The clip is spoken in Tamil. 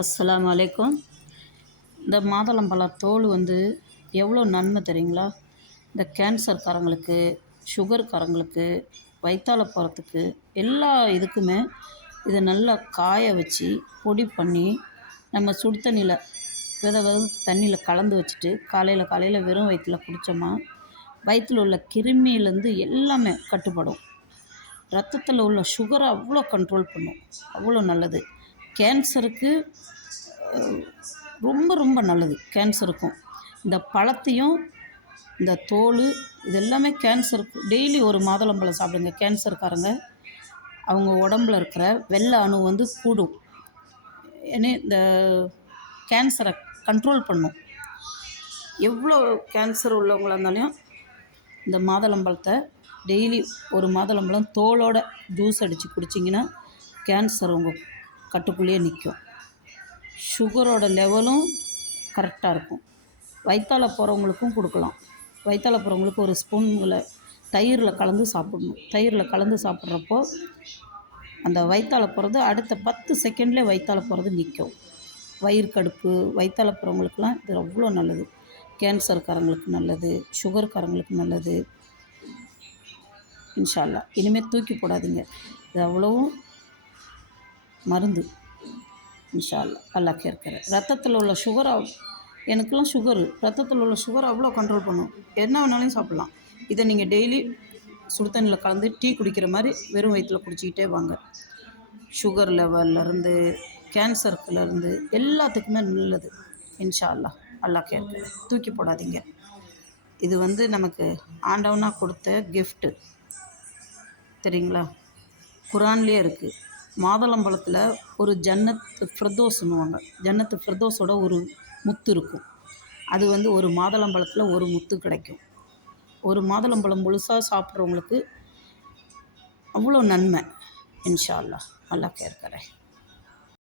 அஸ்ஸலாமு அலைக்கும். இந்த மாதுளம்பழம் தோல் வந்து எவ்வளோ நன்மை தெரியுங்களா? இந்த கேன்சர்காரங்களுக்கு சுகர்காரங்களுக்கு வயிற்றால போகிறதுக்கு எல்லா இதுக்குமே இதை நல்லா காய வச்சு பொடி பண்ணி நம்ம சுடு தண்ணியில் வித வித தண்ணியில் கலந்து வச்சுட்டு காலையில் காலையில் வெறும் வயிற்றில் குடித்தோமா வயிற்றில் உள்ள கிருமியிலேருந்து எல்லாமே கட்டுப்படும். ரத்தத்தில் உள்ள சுகரை அவ்வளோ கண்ட்ரோல் பண்ணும். அவ்வளோ நல்லது. கேன்சருக்கு ரொம்ப ரொம்ப நல்லது. கேன்சருக்கும். இந்த பழத்தையும் இந்த தோல் இது எல்லாமே கேன்சருக்கு. டெய்லி ஒரு மாதுளம்பழம் சாப்பிடுங்க. கேன்சருக்காரங்க அவங்க உடம்புல இருக்கிற வெள்ளை அணு வந்து கூடும். ஏன்னா இந்த கேன்சரை கண்ட்ரோல் பண்ணும். எவ்வளோ கேன்சர் உள்ளவங்களா இருந்தாலும் இந்த மாதுளம்பழத்தை டெய்லி ஒரு மாதுளம்பழம் தோலோட ஜூஸ் அடித்து குடிச்சிங்கன்னா கேன்சர் உங்கள் கட்டுக்குள்ளேயே நிற்கும். சுகரோட லெவலும் கரெக்டாக இருக்கும். வயிற்றால போகிறவங்களுக்கும் கொடுக்கலாம். வயிற்றால போகிறவங்களுக்கு ஒரு ஸ்பூனில் தயிரில் கலந்து சாப்பிடணும். தயிரில் கலந்து சாப்பிட்றப்போ அந்த வயிற்றால போகிறது அடுத்த பத்து செகண்ட்லேயே வயிற்றால போகிறது நிற்கும். வயிறு கடுப்பு வயிற்றால போகிறவங்களுக்குலாம் இது அவ்வளோ நல்லது. கேன்சர்காரங்களுக்கு நல்லது சுகர்காரங்களுக்கு நல்லது. இன்ஷால்லா இனிமேல் தூக்கி போடாதீங்க. இது அவ்வளவும் மருந்து. இன்ஷா அல்லாஹ் அல்லாஹ் கேட்குறேன் ரத்தத்தில் உள்ள சுகர் எனக்குலாம் சுகரு ரத்தத்தில் உள்ள சுகர் அவ்வளோ கண்ட்ரோல் பண்ணும். என்ன வேணாலும் சாப்பிட்லாம். இதை நீங்கள் டெய்லி சுடுதண்ணியில் கலந்து டீ குடிக்கிற மாதிரி வெறும் வயிற்றில் குடிச்சிக்கிட்டே வாங்க. சுகர் லெவல்லேருந்து கேன்சருக்குலேருந்து எல்லாத்துக்குமே நல்லது. இன்ஷா அல்லாஹ் அல்லா கேட்கு தூக்கி போடாதீங்க. இது வந்து நமக்கு ஆண்டவனாக கொடுத்த கிஃப்ட்டு தெரியுங்களா? குரான்லேயே இருக்குது மாதுளம்பழத்தில் ஒரு ஜன்னத்து ஃபிர்தோஸ்னுவாங்க ஜன்னத்து ஃபிர்தோஸோட ஒரு முத்து இருக்கும். அது வந்து ஒரு மாதுளம்பழத்தில் ஒரு முத்து கிடைக்கும். ஒரு மாதுளம்பழம் முழுசாக சாப்பிட்றவங்களுக்கு அவ்வளோ நன்மை. இன்ஷா அல்லாஹ். நல்லா கேட்குறேன்